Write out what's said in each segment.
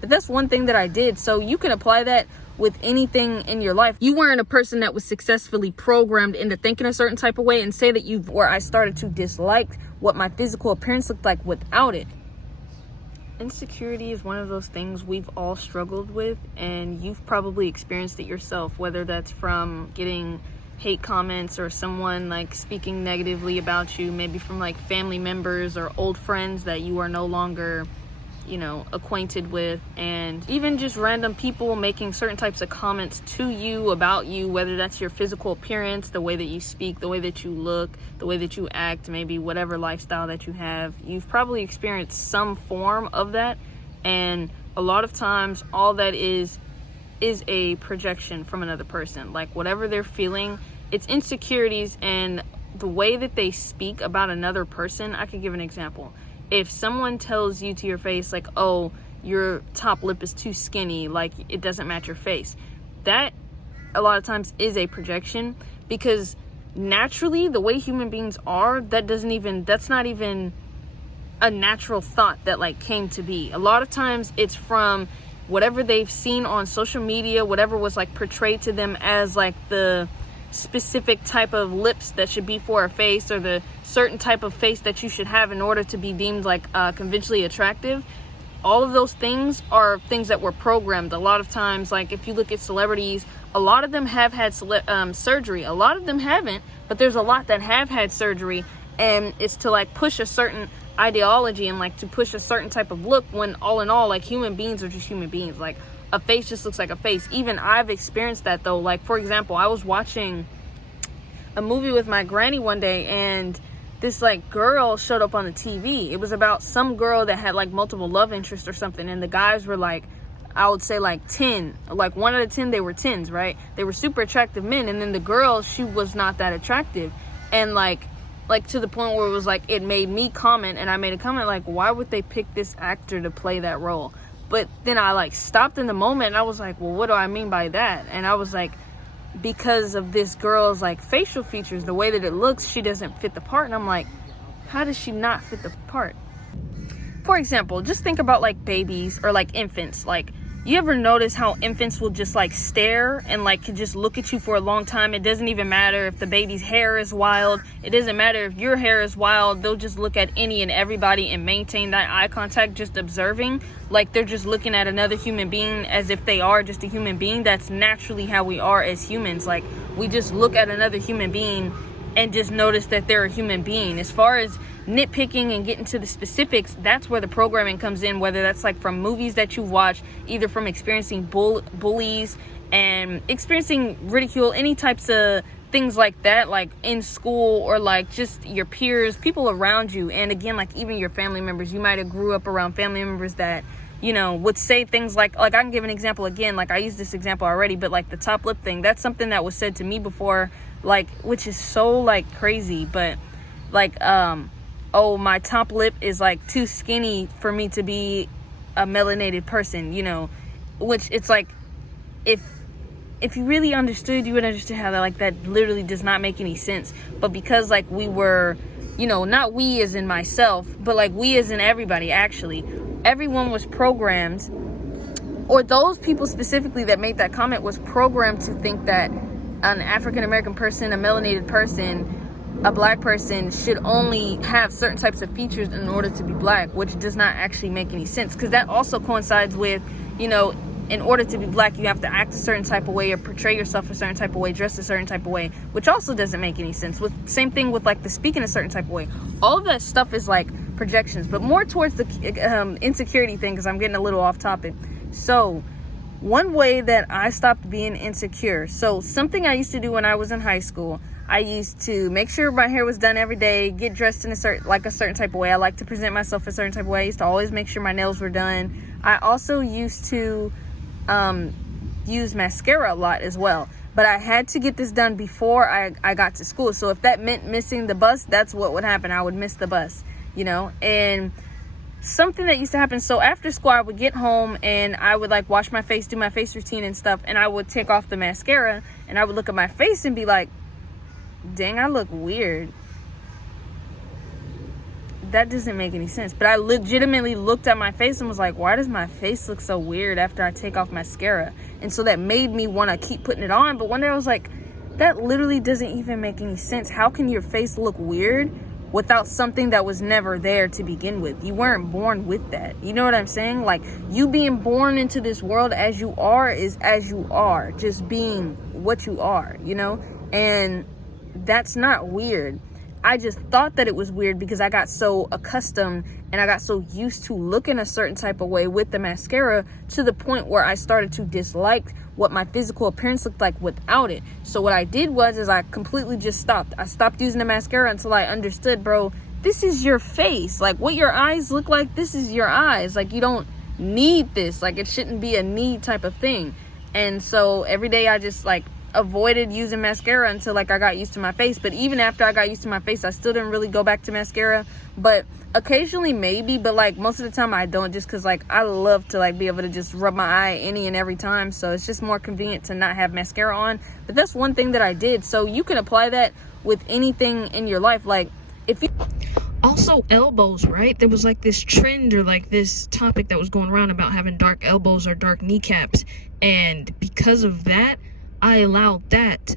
But that's one thing that I did. So you can apply that with anything in your life. You weren't a person that was successfully programmed into thinking a certain type of way, and say that I started to dislike what my physical appearance looked like without it. Insecurity is one of those things we've all struggled with, and you've probably experienced it yourself, whether that's from getting hate comments or someone like speaking negatively about you, maybe from like family members or old friends that you are no longer acquainted with, and even just random people making certain types of comments to you about you, whether that's your physical appearance, the way that you speak, the way that you look, the way that you act, maybe whatever lifestyle that you have. You've probably experienced some form of that, and a lot of times all that is a projection from another person. Like whatever they're feeling, it's insecurities, and the way that they speak about another person. I could give an example. If someone tells you to your face, like, oh, your top lip is too skinny, like it doesn't match your face, that a lot of times is a projection, because naturally the way human beings are, that's not even a natural thought that like came to be. A lot of times it's from whatever they've seen on social media, whatever was like portrayed to them as like the specific type of lips that should be for a face, or the certain type of face that you should have in order to be deemed like conventionally attractive. All of those things are things that were programmed. A lot of times, like if you look at celebrities, a lot of them have had surgery, a lot of them haven't, but there's a lot that have had surgery, and it's to like push a certain ideology and like to push a certain type of look, when all in all, like human beings are just human beings. Like a face just looks like a face. Even I've experienced that though. Like for example, I was watching a movie with my granny one day, and this like girl showed up on the TV. It was about some girl that had like multiple love interests or something, and the guys were like, I would say like 10, like 1 out of 10 they were 10s, right? They were super attractive men, and then the girl, she was not that attractive, and like to the point where it was like, it made me comment, and I made a comment like, why would they pick this actor to play that role? But then I like stopped in the moment, and I was like, well, what do I mean by that? And I was like, because of this girl's like facial features, the way that it looks, she doesn't fit the part. And I'm like, how does she not fit the part? For example, just think about like babies or like infants. Like, you ever notice how infants will just like stare and like can just look at you for a long time? It doesn't even matter if the baby's hair is wild. It doesn't matter if your hair is wild. They'll just look at any and everybody and maintain that eye contact, just observing. Like they're just looking at another human being as if they are just a human being. That's naturally how we are as humans. Like, we just look at another human being and just notice that they're a human being. As far as nitpicking and getting to the specifics, that's where the programming comes in, whether that's like from movies that you watch, either from experiencing bullies and experiencing ridicule, any types of things like that, like in school, or like just your peers, people around you. And again, like even your family members, you might have grew up around family members that, would say things like I can give an example again, like I used this example already, but like the top lip thing, that's something that was said to me before, like, which is so like crazy, but like, oh, my top lip is like too skinny for me to be a melanated person, which it's like, if you really understood, you would understand how that literally does not make any sense. But because like we were, not we as in myself, but like we as in everybody, actually, everyone was programmed, or those people specifically that made that comment was programmed to think that an African American person, a melanated person, a black person should only have certain types of features in order to be black, which does not actually make any sense, because that also coincides with, in order to be black, you have to act a certain type of way or portray yourself a certain type of way, dress a certain type of way, which also doesn't make any sense. Same thing with like the speaking a certain type of way. All of that stuff is like projections, but more towards the insecurity thing, because I'm getting a little off topic. So one way that I stopped being insecure, so something I used to do when I was in high school, I used to make sure my hair was done every day, get dressed in a certain type of way. I like to present myself a certain type of way. I used to always make sure my nails were done. I also used to use mascara a lot as well, but I had to get this done before I got to school. So if that meant missing the bus, that's what would happen. I would miss the bus, and something that used to happen. So after school, I would get home and I would like wash my face, do my face routine and stuff, and I would take off the mascara and I would look at my face and be like, dang, I look weird. that doesn't make any sense. But I legitimately looked at my face and was like, why does my face look so weird after I take off mascara? And so that made me want to keep putting it on. But one day I was like, that literally doesn't even make any sense. How can your face look weird without something that was never there to begin with? You weren't born with that. You know what I'm saying? Like, you being born into this world as you are is as you are, just being what you are, you know? And that's not weird. I just thought that it was weird because I got so accustomed and I got so used to looking a certain type of way with the mascara to the point where I started to dislike what my physical appearance looked like without it. So what I did was I completely just stopped. I stopped using the mascara until I understood, bro, this is your face. Like, what your eyes look like, this is your eyes. Like, you don't need this. Like, it shouldn't be a need type of thing. And so every day I just like avoided using mascara until like I got used to my face. But even after I got used to my face, I still didn't really go back to mascara. But occasionally maybe, but like most of the time I don't, just because like I love to like be able to just rub my eye any and every time. So it's just more convenient to not have mascara on. But that's one thing that I did. So you can apply that with anything in your life. Like, if you also elbows, right? There was like this trend or like this topic that was going around about having dark elbows or dark kneecaps, and because of that I allowed that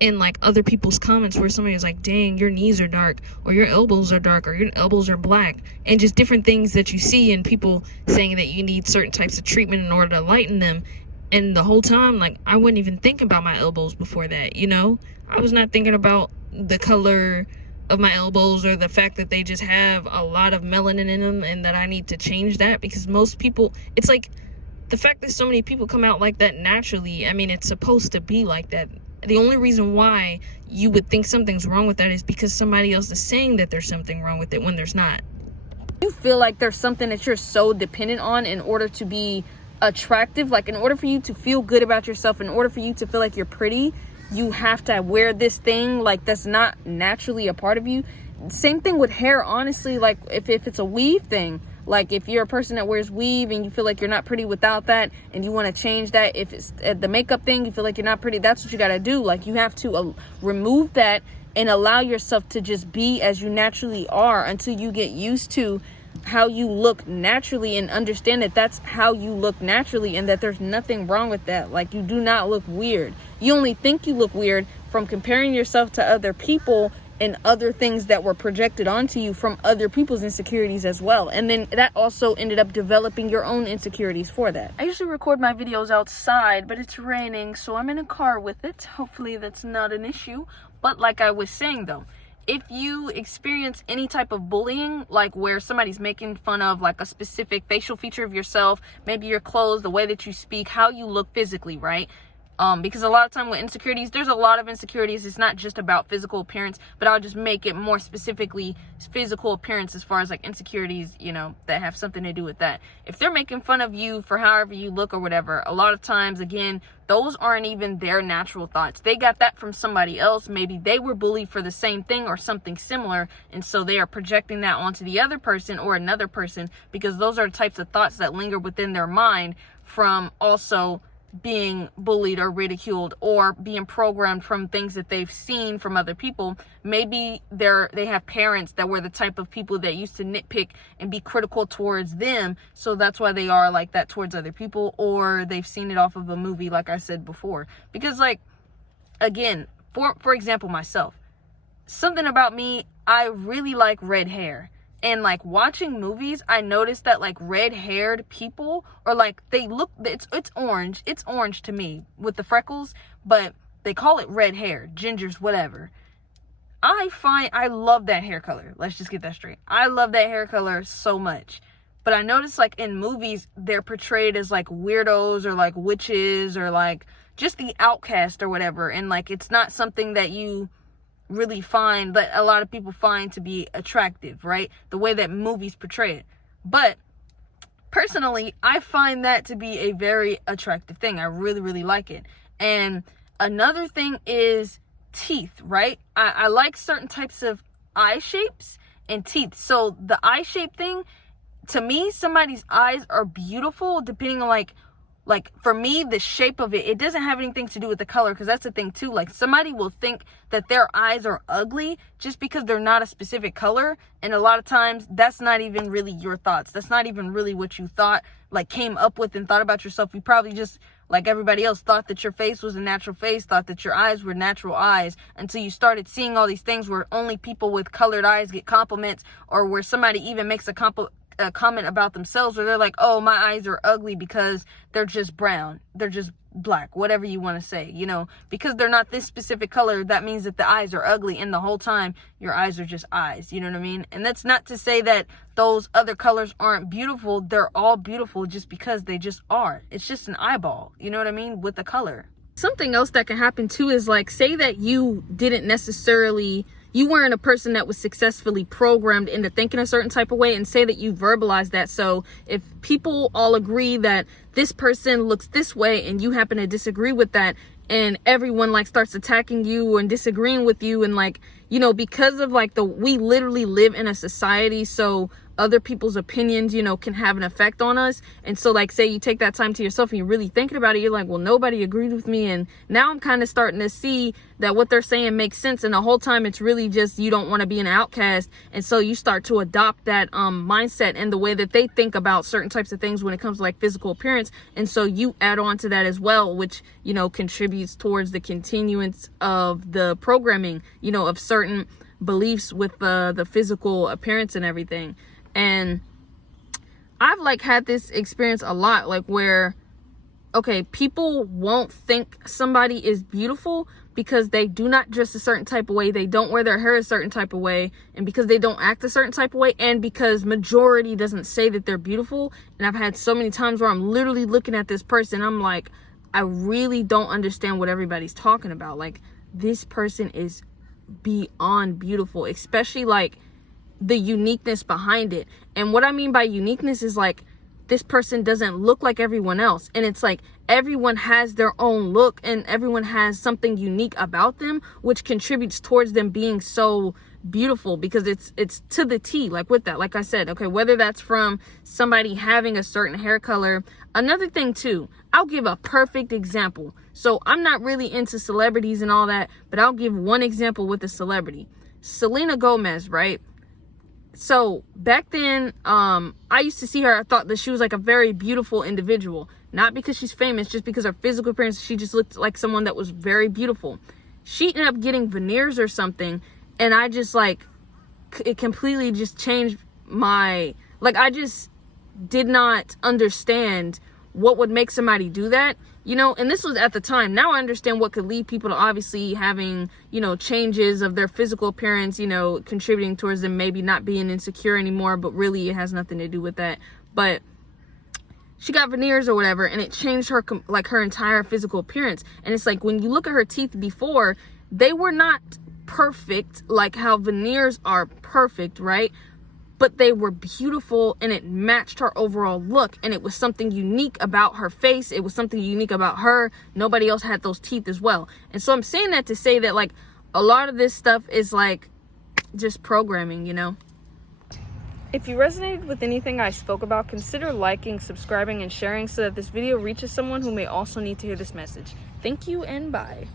in like other people's comments where somebody was like, dang, your knees are dark, or your elbows are dark, or your elbows are black, and just different things that you see, and people saying that you need certain types of treatment in order to lighten them. And the whole time, like, I wouldn't even think about my elbows before that, you know? I was not thinking about the color of my elbows or the fact that they just have a lot of melanin in them and that I need to change that, because most people, it's like the fact that so many people come out like that naturally, I mean, it's supposed to be like that. The only reason why you would think something's wrong with that is because somebody else is saying that there's something wrong with it when there's not. You feel like there's something that you're so dependent on in order to be attractive, like in order for you to feel good about yourself, in order for you to feel like you're pretty, you have to wear this thing like that's not naturally a part of you. Same thing with hair, honestly. Like if it's a weave thing, like if you're a person that wears weave and you feel like you're not pretty without that and you want to change that, if it's the makeup thing, you feel like you're not pretty, that's what you got to do. Like, you have to remove that and allow yourself to just be as you naturally are until you get used to how you look naturally and understand that that's how you look naturally and that there's nothing wrong with that. Like, you do not look weird. You only think you look weird from comparing yourself to other people and other things that were projected onto you from other people's insecurities as well. And then that also ended up developing your own insecurities for that. I usually record my videos outside, but it's raining, so I'm in a car with it. Hopefully that's not an issue. But like I was saying though, if you experience any type of bullying, like where somebody's making fun of like a specific facial feature of yourself, maybe your clothes, the way that you speak, how you look physically, right? Because a lot of time with insecurities, there's a lot of insecurities. It's not just about physical appearance, but I'll just make it more specifically physical appearance as far as like insecurities, you know, that have something to do with that. If they're making fun of you for however you look or whatever, a lot of times, again, those aren't even their natural thoughts. They got that from somebody else. Maybe they were bullied for the same thing or something similar, and so they are projecting that onto the other person or another person, because those are the types of thoughts that linger within their mind from also being bullied or ridiculed or being programmed from things that they've seen from other people. Maybe they have parents that were the type of people that used to nitpick and be critical towards them, so that's why they are like that towards other people, or they've seen it off of a movie, like I said before. Because, like, again, for example, myself, something about me, I really like red hair. And like watching movies, I noticed that like red-haired people, or like they look, it's orange to me with the freckles, but they call it red hair, gingers, whatever. I love that hair color. Let's just get that straight. I love that hair color so much. But I noticed like in movies, they're portrayed as like weirdos or like witches or like just the outcast or whatever. And like, it's not something that you really find, that a lot of people find to be attractive, right? The way that movies portray it. But personally, I find that to be a very attractive thing. I really, really like it. And another thing is teeth, right? I like certain types of eye shapes and teeth. So the eye shape thing, to me, somebody's eyes are beautiful depending on like Like, for me, the shape of it doesn't have anything to do with the color, because that's the thing too. Like, somebody will think that their eyes are ugly just because they're not a specific color, and a lot of times that's not even really your thoughts. That's not even really what you thought, like, came up with and thought about yourself. You probably just, like everybody else, thought that your face was a natural face, thought that your eyes were natural eyes, until you started seeing all these things where only people with colored eyes get compliments, or where somebody even makes a comment about themselves where they're like, oh, my eyes are ugly because they're just brown, they're just black, whatever you want to say, you know, because they're not this specific color, that means that the eyes are ugly, and the whole time your eyes are just eyes, you know what I mean? And that's not to say that those other colors aren't beautiful. They're all beautiful just because they just are. It's just an eyeball, you know what I mean, with the color. Something else that can happen too is, like, say that you weren't a person that was successfully programmed into thinking a certain type of way, and say that you verbalize that. So if people all agree that this person looks this way and you happen to disagree with that, and everyone like starts attacking you and disagreeing with you, and like, you know, because of like we literally live in a society, so other people's opinions, you know, can have an effect on us. And so, like, say you take that time to yourself and you're really thinking about it, you're like, well, nobody agreed with me, and now I'm kind of starting to see that what they're saying makes sense, and the whole time it's really just you don't want to be an outcast. And so you start to adopt that mindset and the way that they think about certain types of things when it comes to like physical appearance, and so you add on to that as well, which, you know, contributes towards the continuance of the programming, you know, of certain beliefs with the physical appearance and everything. And I've like had this experience a lot, like where, okay, people won't think somebody is beautiful because they do not dress a certain type of way, they don't wear their hair a certain type of way, and because they don't act a certain type of way, and because majority doesn't say that they're beautiful. And I've had so many times where I'm literally looking at this person, I'm like, I really don't understand what everybody's talking about. Like, this person is beyond beautiful, especially like the uniqueness behind it. And what I mean by uniqueness is like, this person doesn't look like everyone else, and it's like everyone has their own look and everyone has something unique about them, which contributes towards them being so beautiful, because it's to the T, like with that, like I said, okay, whether that's from somebody having a certain hair color. Another thing too, I'll give a perfect example. So I'm not really into celebrities and all that, but I'll give one example with a celebrity. Selena Gomez, right? So back then, I used to see her, I thought that she was like a very beautiful individual, not because she's famous, just because her physical appearance, she just looked like someone that was very beautiful. She ended up getting veneers or something, and I just like, it completely just changed my, like, I just did not understand what would make somebody do that, you know. And this was at the time. Now I understand what could lead people to obviously having, you know, changes of their physical appearance, you know, contributing towards them maybe not being insecure anymore, but really it has nothing to do with that. But she got veneers or whatever, and it changed her like her entire physical appearance. And it's like, when you look at her teeth before, they were not perfect like how veneers are perfect, right? But they were beautiful, and it matched her overall look, and it was something unique about her face. It was something unique about her. Nobody else had those teeth as well. And so I'm saying that to say that like a lot of this stuff is like just programming, you know. If you resonated with anything I spoke about, consider liking, subscribing, and sharing so that this video reaches someone who may also need to hear this message. Thank you, and bye.